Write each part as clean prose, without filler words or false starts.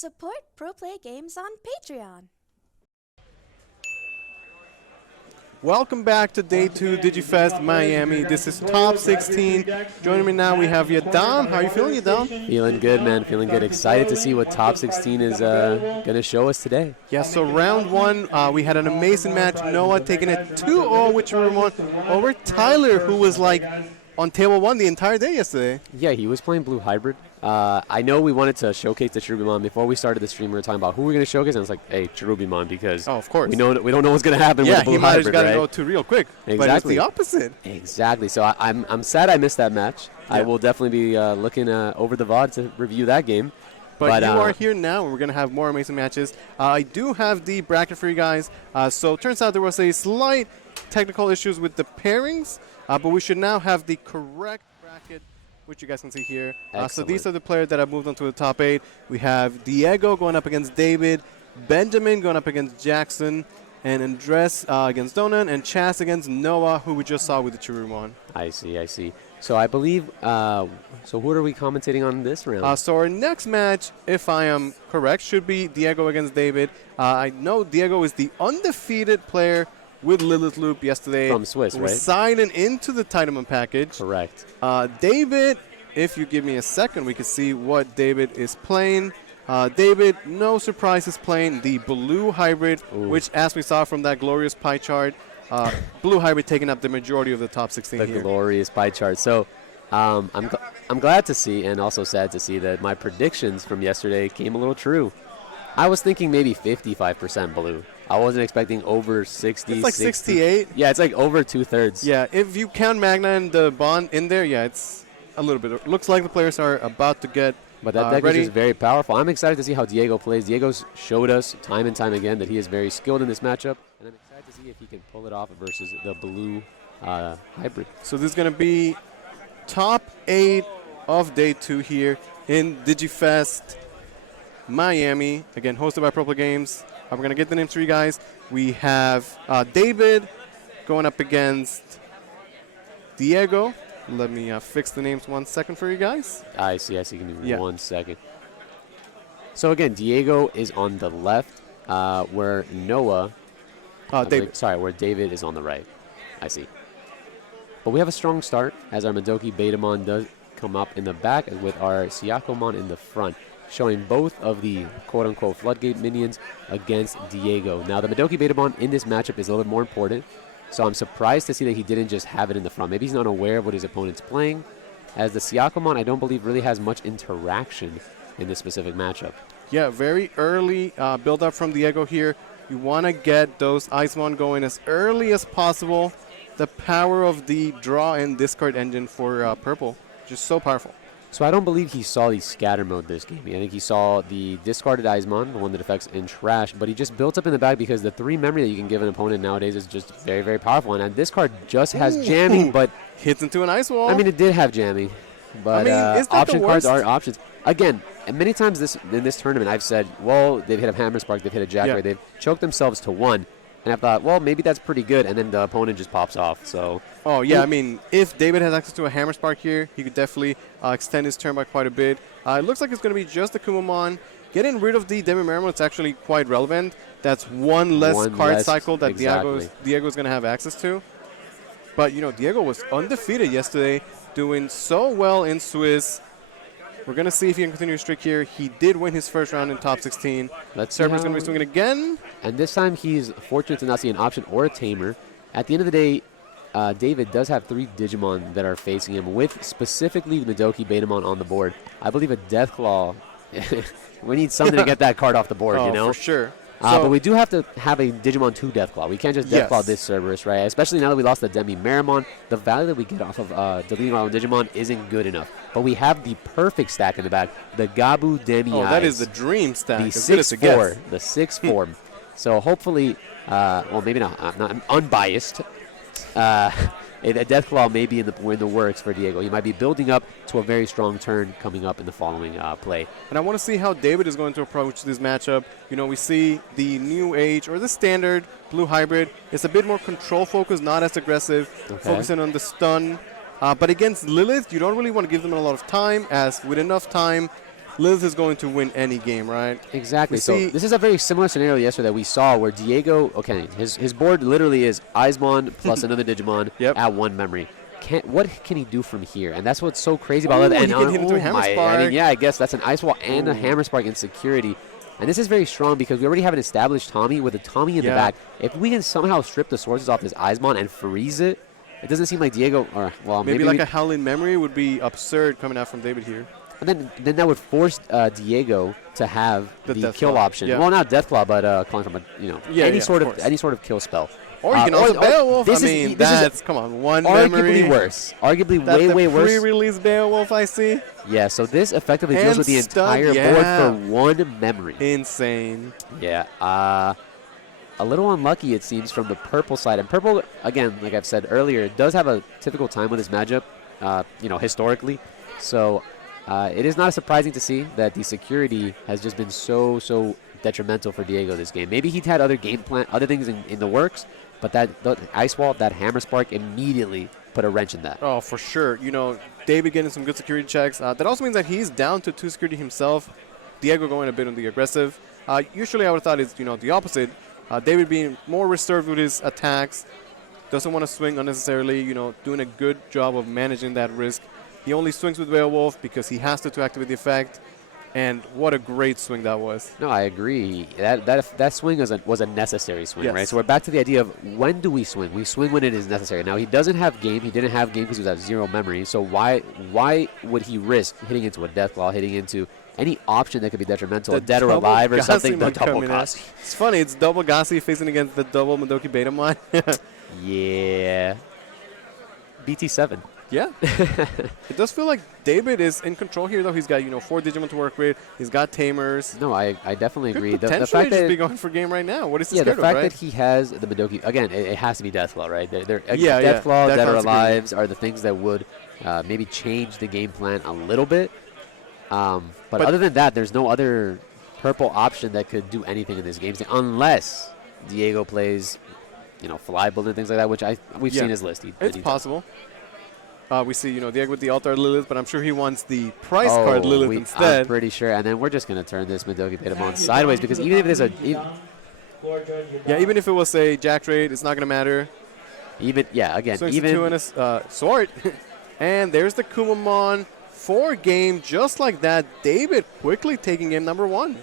Support ProPlay Games on Patreon. Welcome back to Day 2 DigiFest Miami. This is Top 16. Joining me now, we have Yadam. How are you feeling, Yadam? Feeling good, man. Feeling good. Excited to see what Top 16 is going to show us today. Yeah, so round one, we had an amazing match. Noah taking it 2-0 with Digimon over Tyler, who was like on table one the entire day yesterday. Yeah, he was playing Blue Hybrid. I know we wanted to showcase the Cherubimon. Before we started the stream, we were talking about who we're going to showcase, and it's like, hey, Cherubimon, because of course. we don't know what's going to happen with the Blue Hybrid, he might have got to right? go to real quick, Exactly. but it's the opposite. Exactly. So I'm sad I missed that match. Yeah. I will definitely be looking over the VOD to review that game. But you are here now, and we're going to have more amazing matches. I do have the bracket for you guys. So it turns out there was a slight technical issues with the pairings, but we should now have the correct bracket, which you guys can see here. So these are the players that have moved on to the top 8. We have Diego going up against David, Benjamin going up against Jackson, and Andres against Donan, and Chas against Noah, who we just saw with the Cherubimon. I see. So I believe, so who are we commentating on this round? So our next match, if I am correct, should be Diego against David. I know Diego is the undefeated player with Lilith Loop yesterday. From Swiss, right? Signing into the Titanman package. Correct. David, if you give me a second, we can see what David is playing. David, no surprise, is playing the Blue Hybrid, which, as we saw from that glorious pie chart, Blue Hybrid taking up the majority of the top 16 the here. Glorious pie chart. So I'm glad to see, and also sad to see, that my predictions from yesterday came a little true. I was thinking maybe 55% blue. I wasn't expecting over 60. It's like 60. 68. Yeah, it's like over 2/3. Yeah, if you count Magna and the Bond in there, yeah, it's a little bit. It looks like the players are about to get But that deck ready. is just very powerful. I'm excited to see how Diego plays. Diego's showed us time and time again that he is very skilled in this matchup, and I'm excited to see if he can pull it off versus the Blue Hybrid. So this is going to be top 8 of Day 2 here in DigiFest Miami. Again, hosted by ProPlay Games. We're going to get the names for you guys. We have David going up against Diego. Let me fix the names 1 second for you guys. I see. Give me 1 second. So again, Diego is on the left, where Noah, where David is on the right. I see. But we have a strong start as our Madoki Betamon does come up in the back with our Siakomon in the front, showing both of the quote-unquote floodgate minions against Diego. Now, the Madoki Betamon in this matchup is a little bit more important, so I'm surprised to see that he didn't just have it in the front. Maybe he's not aware of what his opponent's playing, as the Siakomon, I don't believe, really has much interaction in this specific matchup. Yeah, very early build-up from Diego here. You want to get those Icemon going as early as possible. The power of the draw and discard engine for purple, just so powerful. So I don't believe he saw the scatter mode this game. I think he saw the discarded Icemon, the one that affects in trash, but he just built up in the back because the 3 memory that you can give an opponent nowadays is just very, very powerful. And this card just has jamming, but hits into an ice wall. I mean, it did have jamming, but option cards are options. Again, and many times in this tournament, I've said, well, they've hit a Hammer Spark, they've hit a Jackrabbit, they've choked themselves to 1. And I thought, well, maybe that's pretty good, and then the opponent just pops off. So. Oh, yeah, I mean, if David has access to a Hammer Spark here, he could definitely extend his turn by quite a bit. It looks like it's going to be just the Kumamon. Getting rid of the Demi Marimon is actually quite relevant. That's one less card cycle that Diego's going to have access to. But, you know, Diego was undefeated yesterday, doing so well in Swiss. We're going to see if he can continue his streak here. He did win his first round in top 16. Cerberus going to be swinging again. And this time he's fortunate to not see an option or a tamer. At the end of the day, David does have 3 Digimon that are facing him, with specifically the Madoki Betamon on the board. I believe a Deathclaw. We need something to get that card off the board, you know? For sure. But we do have to have a Digimon 2 Deathclaw. We can't just Deathclaw this Cerberus, right? Especially now that we lost the Demi Marimon. The value that we get off of deleting our own Digimon isn't good enough. But we have the perfect stack in the back, the Gabu Demi Eyes. That is the dream stack. The 6-4. The 6-4. So hopefully, well, maybe not. I'm unbiased. A Deathclaw may be in the works for Diego. He might be building up to a very strong turn coming up in the following play. And I want to see how David is going to approach this matchup. You know, we see the New Age or the standard Blue Hybrid. It's a bit more control focused, not as aggressive, focusing on the stun. But against Lilith, you don't really want to give them a lot of time, as with enough time, Lilith is going to win any game, right? Exactly. So this is a very similar scenario yesterday that we saw where Diego, okay, his board literally is Eismon plus another Digimon at 1 memory. What can he do from here? And that's what's so crazy about Lilith. He can hit into a Hammer Spark. I mean, yeah, I guess that's an Ice Wall and a Hammer Spark in security. And this is very strong because we already have an established Tommy with a Tommy in the back. If we can somehow strip the sources off this Eismon and freeze it, it doesn't seem like Diego, or well, maybe like a Howling Memory would be absurd coming out from David here. And then that would force Diego to have the kill option. Yeah. Well, not Deathclaw, but calling from any sort of kill spell. Or you can also Beowulf. I mean, that's come on, 1 memory. Arguably worse. Arguably that's way worse. Pre-release Beowulf, I see. Yeah. So this effectively deals with the entire board for 1 memory. Insane. Yeah. A little unlucky, it seems, from the purple side. And purple, again, like I've said earlier, does have a typical time with this matchup, historically. So it is not surprising to see that the security has just been so detrimental for Diego this game. Maybe he'd had other game plan, other things in the works, but that Ice Wall, that Hammer Spark immediately put a wrench in that. Oh, for sure. David getting some good security checks. That also means that he's down to 2 security himself. Diego going a bit on the aggressive. Usually I would have thought it's, the opposite. David being more reserved with his attacks. Doesn't want to swing unnecessarily, doing a good job of managing that risk. He only swings with Beowulf because he has to activate the effect. And what a great swing that was. No, I agree. That swing was a necessary swing, right? So we're back to the idea of when do we swing? We swing when it is necessary. Now, he doesn't have game. He didn't have game because he was at 0 memory. So why would he risk hitting into a Deathclaw, hitting into any option that could be detrimental, a Dead or Alive or something? The double Gossi. It's funny. It's double Gossi facing against the double Madoki Betamon. Yeah. BT7. Yeah. It does feel like David is in control here, though. He's got, 4 Digimon to work with. He's got Tamers. No, I definitely agree. The fact that he's going for game right now. What is he scared of, the fact right? that he has the Madoki, again, it has to be Deathclaw, right? Deathclaw, Dead or Alives are the things that would maybe change the game plan a little bit. But other than that, there's no other purple option that could do anything in this game, unless Diego plays, Fly Bullet and things like that, which we've seen his list. It's possible. We see, Diego with the Altar Lilith, but I'm sure he wants the price card Lilith instead. I'm pretty sure. And then we're just going to turn this Madoki Betamon sideways because even if there's even if it was a Jack trade, it's not going to matter. Even 2 and a sword. And there's the Kumamon 4 game, just like that. David quickly taking game number 1.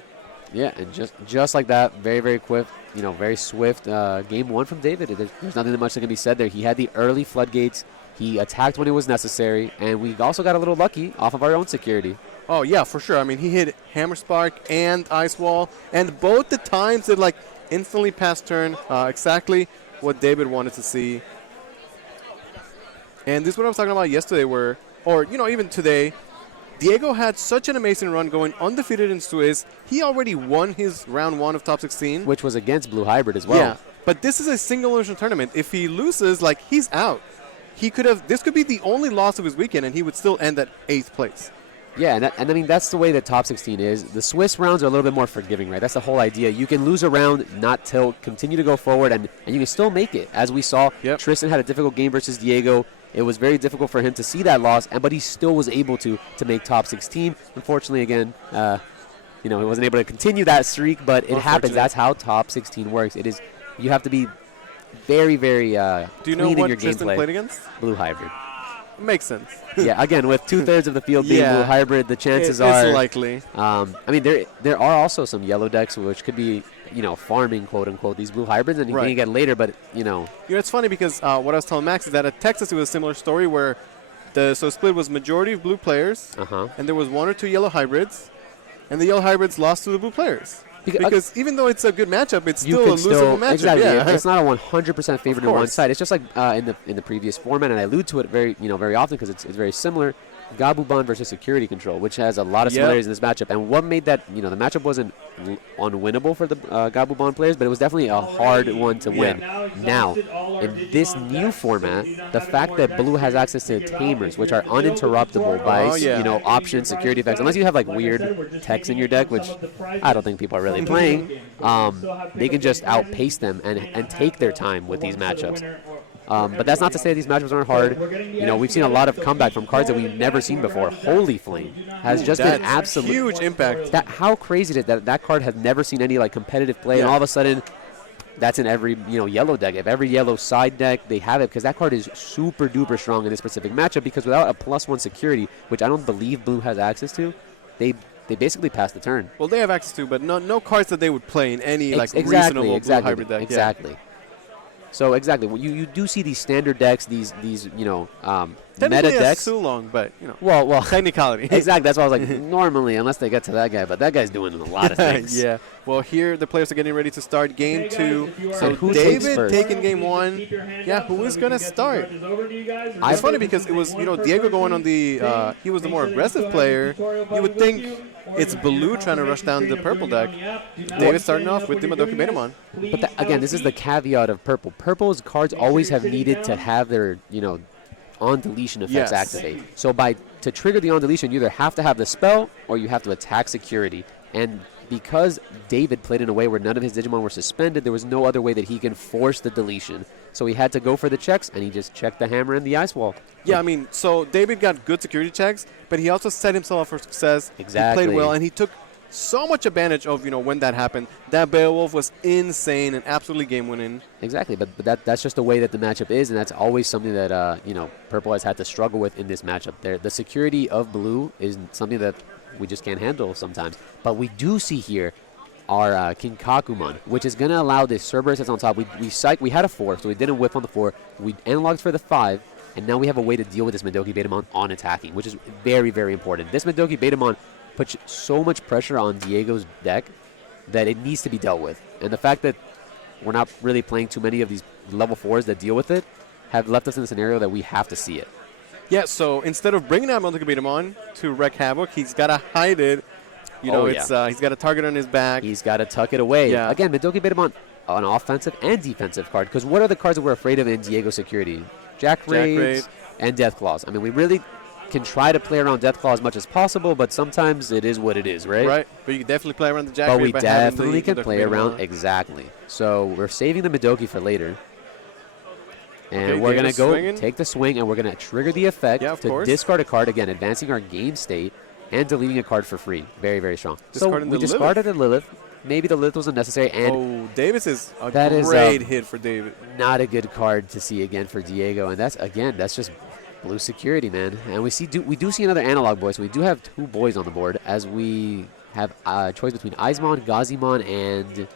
Yeah, and just like that, very, very quick, very swift game 1 from David. There's nothing much that can be said there. He had the early floodgates. He attacked when it was necessary, and we also got a little lucky off of our own security. Oh, yeah, for sure. I mean, he hit Hammer Spark and Ice Wall, and both the times it, instantly passed turn, exactly what David wanted to see. And this is what I was talking about yesterday even today. Diego had such an amazing run going undefeated in Swiss. He already won his round 1 of top 16. Which was against Blue Hybrid as well. Yeah, but this is a single elimination tournament. If he loses, he's out. This could be the only loss of his weekend, and he would still end at 8th place. Yeah, and I mean, that's the way that top 16 is. The Swiss rounds are a little bit more forgiving, right? That's the whole idea. You can lose a round, not tilt, continue to go forward, and you can still make it. As we saw, Tristan had a difficult game versus Diego. It was very difficult for him to see that loss, but he still was able to make top 16. Unfortunately, again, he wasn't able to continue that streak, but it happens. That's how top 16 works. You have to be very, very Do you know what Tristan played against? Blue Hybrid. Makes sense. Yeah, again, with 2/3 of the field being Blue Hybrid, the chances are... It's likely. I mean, there are also some yellow decks which could be, farming, quote-unquote, these Blue Hybrids, and you can get later, but, it's funny because what I was telling Max is that at Texas it was a similar story where the split was majority of blue players, and there was 1 or 2 yellow hybrids, and the yellow hybrids lost to the blue players. Because even though it's a good matchup, it's still a losable matchup. Exactly. Yeah. It's not a 100% favorite on one side. It's just like in the previous format, and I allude to it very often because it's very similar. Gabuban versus Security Control, which has a lot of similarities in this matchup. And what made that, the matchup wasn't unwinnable for the Gabuban players, but it was definitely a hard one to win. Now, in this new format, the fact that Blue has access to Tamers, which are uninterruptible by, options, security effects, unless you have weird techs in your deck, which I don't think people are really playing, they can just outpace them and take their time with these matchups. But that's not to say these matchups aren't hard. You know, we've seen a lot of comeback from cards that we've never seen before. Holy Flame has just been absolute huge impact. How crazy is it that card has never seen any like competitive play, and all of a sudden, that's in every yellow deck. If every yellow side deck, they have it because that card is super duper strong in this specific matchup. Because without a +1 security, which I don't believe Blue has access to, they basically pass the turn. Well, they have access to, but no cards that they would play in any reasonable Blue hybrid deck. Exactly. Yeah. So exactly, you do see these standard decks, these meta decks. Too long, but well, technicality. Exactly. That's why I was like, normally, unless they get to that guy, but that guy's doing a lot of things. Yeah. Well, here the players are getting ready to start game 2. So who David taking game 1. Yeah, who is gonna start? It's funny because it was Diego going on the. He was the more aggressive player. You would think it's Blue trying to rush down the purple deck. David starting off with the Madoka Betamon. But again, this is the caveat of purple. Purple's cards always have needed to have their on deletion effects activate. So to trigger the on deletion, you either have to have the spell or you have to attack security. And because David played in a way where none of his Digimon were suspended, there was no other way that he can force the deletion. So he had to go for the checks, and he just checked the hammer and the ice wall. Yeah, I mean, so David got good security checks, but he also set himself up for success. Exactly. He played well, and he took so much advantage of when that happened. That Beowulf was insane and absolutely game-winning. Exactly, but that's just the way that the matchup is, and that's always something that Purple has had to struggle with in this matchup. The security of Blue is something that we just can't handle sometimes. But we do see here our Kinkakumon, which is going to allow this Cerberus that's on top. We had a 4, so we didn't whip on the 4. We analogged for the 5, and now we have a way to deal with this Madoki Betamon on attacking, which is very, very important. This Madoki Betamon puts so much pressure on Diego's deck that it needs to be dealt with. And the fact that we're not really playing too many of these level 4s that deal with it have left us in a scenario that we have to see it. Yeah, so instead of bringing out Madoka Betamon to wreak havoc, he's got to hide it. He's got a target on his back. He's got to tuck it away. Yeah. Again, Madoki Betamon, an offensive and defensive card. Because what are the cards that we're afraid of in Diego Security? Jack Raids and Death Claws. I mean, we really can try to play around Death Claw as much as possible, but sometimes it is what it is, right? Right, but you can definitely play around the Jack But Raid we definitely can play around, exactly. So we're saving the Madoki for later. And we're going to go take the swing, and we're going to trigger the effect to discard a card, again, advancing our game state and deleting a card for free. Very, very strong. So we discarded the Lilith. Maybe the Lilith was unnecessary. And Davis is a great hit for David. Not a good card to see again for Diego. And that's just Blue security, man. And we do see another analog boy. So we do have 2 boys on the board as we have a choice between Izmon, Gazimon, and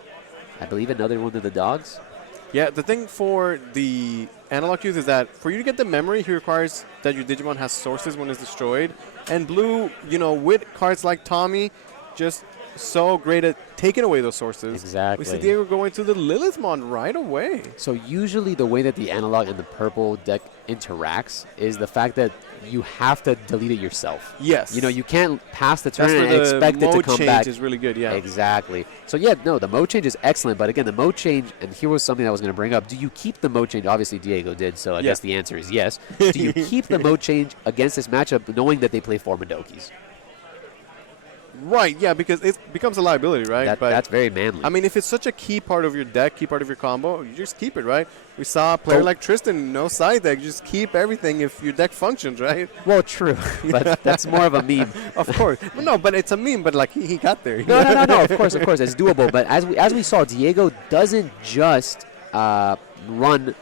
I believe another one of the dogs. Yeah, the thing for the analog use is that for you to get the memory, he requires that your Digimon has sources when it's destroyed. And Blue, with cards like Tommy, just so great at taking away those sources. Exactly. We see Diego going to the Lilithmon right away. So usually the way that the analog and the purple deck interacts is the fact that you have to delete it yourself. Yes. You can't pass the turn and expect it to come back. The mode change is really good, yeah. Exactly. So, the mode change is excellent. But, again, the mode change, and here was something I was going to bring up. Do you keep the mode change? Obviously, Diego did, so I guess the answer is yes. Do you keep the mode change against this matchup knowing that they play 4 Madokis? Right, yeah, because it becomes a liability, right? That's very manly. I mean, if it's such a key part of your deck, key part of your combo, you just keep it, right? We saw a player like Tristan, no side deck, just keep everything if your deck functions, right? Well, true, but that's more of a meme. Of course. No, but it's a meme, but he got there. No, of course, it's doable. But as we saw, Diego doesn't just run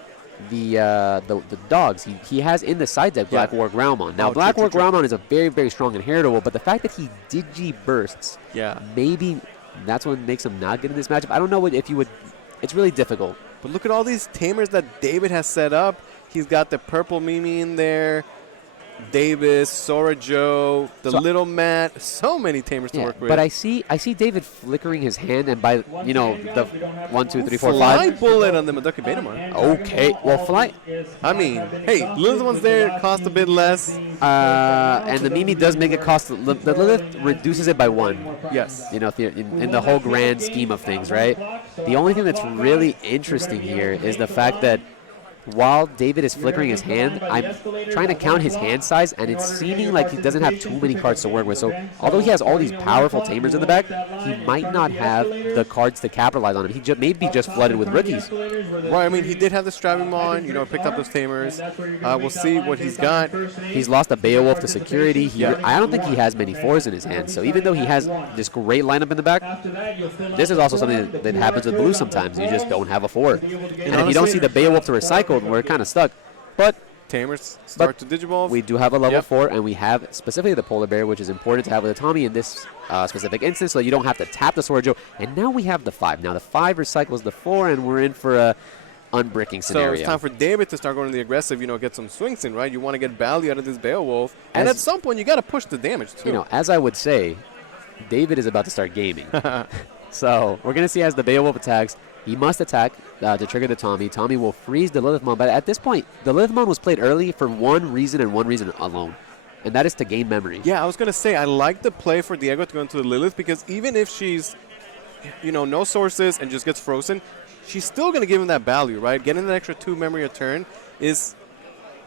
the dogs. He has in the side deck Black War Groundmon. Now, Black War Groundmon is a very, very strong inheritable, but the fact that he Digi bursts, maybe that's what makes him not good in this matchup. I don't know if you would. It's really difficult. But look at all these tamers that David has set up. He's got the purple Mimi in there. Davis, Sora Joe, the little Matt, so many tamers to work with. But I see David flickering his hand, and by the 1, 2, 3, 4, 5. Fly bullet on the Madoka Betamon. Okay, well fly. I mean, hey, Lilith one's there, cost a bit less. And the Mimi does make it cost. The Lilith reduces it by 1. Yes. In the whole grand scheme of things, right? The only thing that's really interesting here is the fact that while David is flickering his hand, I'm trying to count his hand size, and it's seeming like he doesn't have too many cards to work with. So although he has all these powerful tamers in the back, he might not have the cards to capitalize on it. He may be just flooded with rookies. Right, I mean, he did have the Stravimon, you know, picked up those tamers. We'll see what he's got. He's lost a Beowulf to security. I don't think he has many 4s in his hand. So even though he has this great lineup in the back, this is also something that happens with blue sometimes. You just don't have a 4. And if you don't see the Beowulf to recycle, we're kind of stuck. But tamers start to Digivolve. We do have a level 4, and we have specifically the Polar Bear, which is important to have with the Tommy in this specific instance, so you don't have to tap the Sword Joe. And now we have the 5. Now the 5 recycles the 4, and we're in for a unbricking scenario. So it's time for David to start going to the aggressive, you know, get some swings in, right? You want to get value out of this Beowulf. And at some point, you got to push the damage, too. You know, as I would say, David is about to start gaming. So we're going to see as the Beowulf attacks. He must attack to trigger the Tommy. Tommy will freeze the Lilithmon. But at this point, the Lilithmon was played early for one reason and one reason alone. And that is to gain memory. Yeah, I was going to say, I like the play for Diego to go into the Lilith because even if she's, you know, no sources and just gets frozen, she's still going to give him that value, right? Getting that extra 2 memory a turn is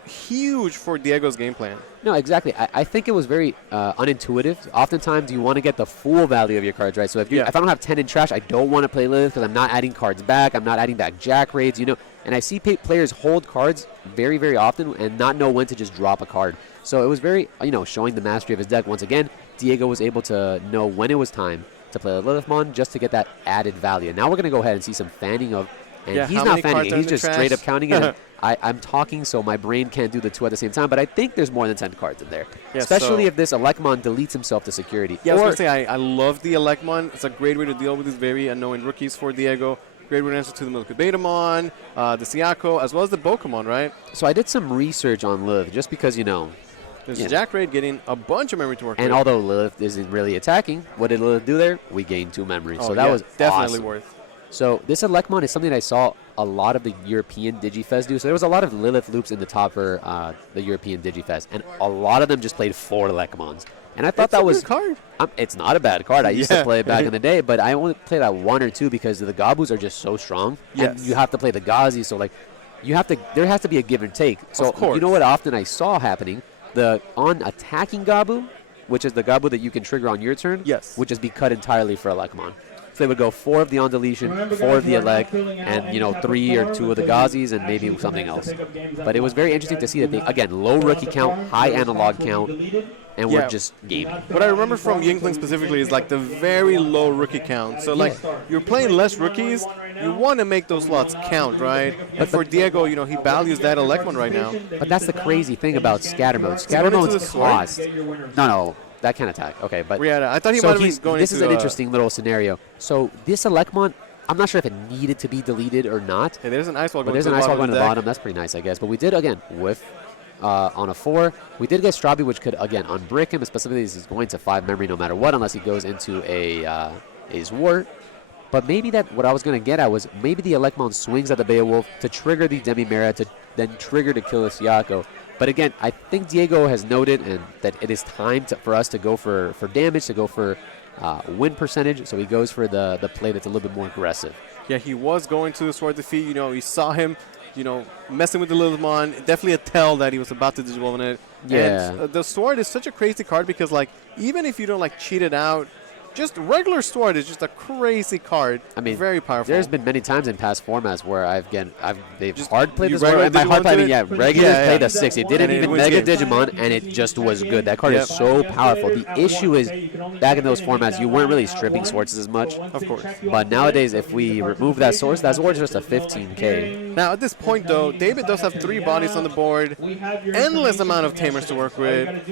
huge for Diego's game plan. No, exactly. I think it was very unintuitive. Oftentimes, you want to get the full value of your cards, right? So if I don't have 10 in trash, I don't want to play Lilith because I'm not adding cards back. I'm not adding back Jack raids, you know. And I see players hold cards very, very often and not know when to just drop a card. So it was very, you know, showing the mastery of his deck. Once again, Diego was able to know when it was time to play the Lilithmon just to get that added value. And now we're going to go ahead and see some fanning of, and he's not fanning it. He's just straight up counting it. I'm talking, so my brain can't do the 2 at the same time, but I think there's more than 10 cards in there. Yeah, especially if this Elecmon deletes himself to security. Yeah, I was going to say, I love the Elecmon. It's a great way to deal with these very annoying rookies for Diego. Great answer to the Milkubetamon, the Siako, as well as the Pokemon, right? So I did some research on Lilith, just because, you know. There's Jack Raid getting a bunch of memory to work with. And although Lilith isn't really attacking, what did Lilith do there? We gained 2 memory. So that was definitely awesome. Worth. So this Elecmon is something that I saw a lot of the European Digifest do. So there was a lot of Lilith loops in the top for the European Digifest, and a lot of them just played 4 Elecmons. And I thought that was a good card. It's not a bad card. I used to play it back in the day, but I only played that 1 or 2 because the Gabus are just so strong. Yes. And you have to play the Gazi, so like there has to be a give and take. So you know what often I saw happening? The on-attacking Gabu, which is the Gabu that you can trigger on your turn, would just be cut entirely for Elecmon. So they would go 4 of the on-deletion, 4 of the elect, and, you know, 3 or 2 of the Gazis, and maybe something else. But it was very interesting to see that they, again, low rookie count, high analog count, and we're just gaming. What I remember from Yinkling specifically is, like, the very low rookie count. So, like, you're playing less rookies, you want to make those slots count, right? But for Diego, you know, he values that Elecmon right now. But that's the crazy thing about scatter mode. Scatter mode's cost. No. That can't attack. Okay, but I thought he might have been going This is an interesting little scenario. So this Elecmon, I'm not sure if it needed to be deleted or not. Hey, there's an Ice Wall going to the bottom. That's pretty nice, I guess. But we did, again, whiff on a 4. We did get Strabi, which could, again, unbrick him. Specifically, he's going to 5 memory no matter what, unless he goes into a Zwart. But maybe what I was going to get at was maybe the Elecmon swings at the Beowulf to trigger the Demimera to then trigger to kill the Siako. But again, I think Diego has noted that it is time for us to go for damage, to go for win percentage. So he goes for the play that's a little bit more aggressive. Yeah, he was going to the Sword defeat. You know, you saw him, you know, messing with the Lilithmon. Definitely a tell that he was about to Digivolve in it. Yeah. And the Sword is such a crazy card because, like, even if you don't, like, cheat it out, just regular Sword is just a crazy card. I mean, very powerful. There's been many times in past formats where they've hard played this Sword. And by hard playing, regular played a 6. It didn't even Mega Digimon, and it just was good. That card is so powerful. The issue is, back in those formats, you weren't really stripping swords as much. Of course. But nowadays, if we remove that sword is just a 15k. Now, at this point, though, David does have 3 bodies on the board. Endless amount of tamers to work with.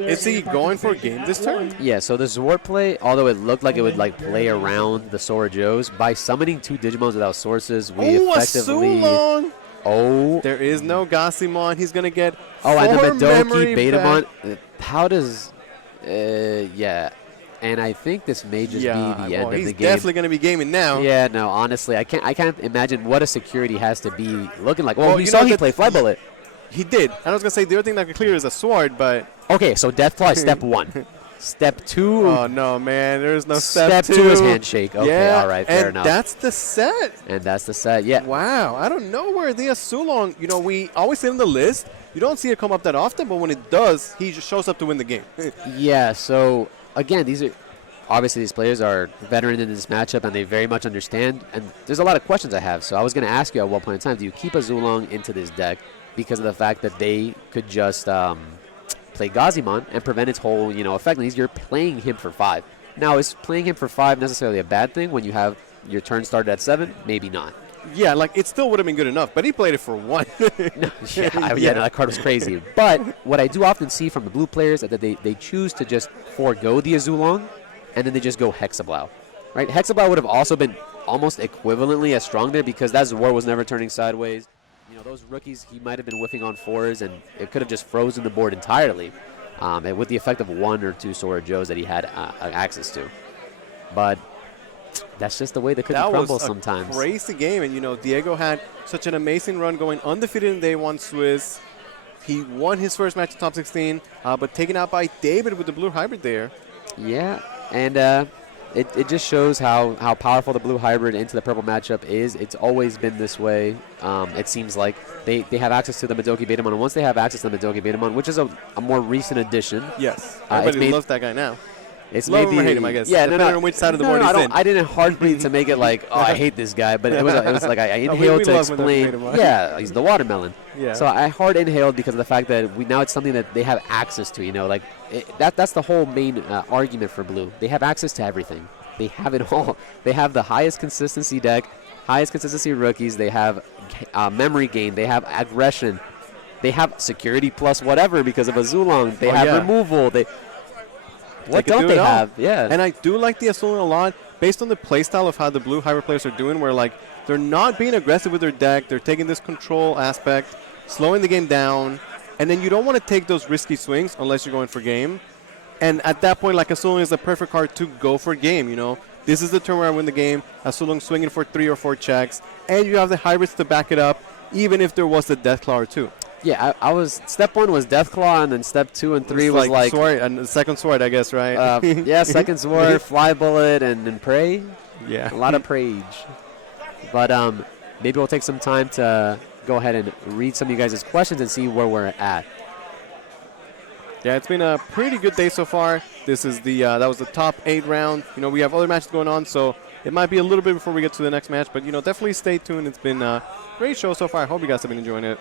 Is he going for a game this turn? Yeah, so the Zwart play, although it looked like it would like play around the Sora Joes, by summoning 2 Digimons without sources, we effectively... There is no Gassimon. He's going to get 4 and the Madoki Betamon. How does... yeah. And I think this may just be the end of the game. He's definitely going to be gaming now. Yeah, no, honestly, I can't imagine what a security has to be looking like. Well, you saw he play Fly Bullet. He did. I was going to say the other thing that could clear is a sword, but... Okay, so Deathclaw is step 1. Step 2. Oh, no, man. There's no step 2. Step 2 is handshake. Okay, yeah, all right, fair enough. And that's the set. And that's the set, yeah. Wow. I don't know where the Azulong, you know, we always see it on the list. You don't see it come up that often, but when it does, he just shows up to win the game. Yeah, so, again, obviously these players are veteran in this matchup, and they very much understand. And there's a lot of questions I have. So I was going to ask you at one point in time, do you keep Azulong into this deck because of the fact that they could just play Gazimon and prevent its whole, effect? You're playing him for 5. Now, is playing him for 5 necessarily a bad thing when you have your turn started at 7? Maybe not. Yeah, like, it still would have been good enough, but he played it for 1. Yeah, that card was crazy. But what I do often see from the blue players is that they choose to just forego the Azulong, and then they just go Hexablow. Right? Hexablow would have also been almost equivalently as strong there because that Zor was never turning sideways. Those rookies, he might have been whiffing on 4s, and it could have just frozen the board entirely and with the effect of 1 or 2 Sora Joes that he had access to. But that's just the way the cookie crumbles sometimes. That was a crazy game, and, Diego had such an amazing run going undefeated in Day 1 Swiss. He won his first match in Top 16, but taken out by David with the blue hybrid there. Yeah, and it just shows how powerful the blue hybrid into the purple matchup is. It's always been this way. It seems like they have access to the Madoki Betamon, and once they have access to the Madoki Betamon, which is a more recent addition. Yes, everybody loves that guy now. It's love maybe him or hate him, I guess. Yeah, depending on which side of the board he's in. I didn't hardly to make it like, oh, I hate this guy, but it was like I inhaled to explain. Yeah, he's the watermelon. Yeah. So I hard inhaled because of the fact that now it's something that they have access to. That's the whole main argument for blue. They have access to everything. They have it all. They have the highest consistency deck, highest consistency rookies. They have memory gain. They have aggression. They have security plus whatever because of Azulong. They have removal. What don't they have? Yeah. And I do like the Azulong a lot based on the playstyle of how the blue hybrid players are doing, where they're not being aggressive with their deck. They're taking this control aspect, slowing the game down, and then you don't want to take those risky swings unless you're going for game. And at that point, Azulong is the perfect card to go for game, This is the turn where I win the game. Azulong swinging for 3 or 4 checks, and you have the hybrids to back it up, even if there was the Deathclaw or 2. Yeah, I was step 1 was Deathclaw, and then step 2 and 3 was like sword and second sword, I guess, right? Yeah, second sword, fly bullet, and then pray. Yeah, a lot of prayage. But maybe we'll take some time to go ahead and read some of you guys' questions and see where we're at. Yeah, it's been a pretty good day so far. This is that was the top 8 round. We have other matches going on, so it might be a little bit before we get to the next match. But definitely stay tuned. It's been a great show so far. I hope you guys have been enjoying it.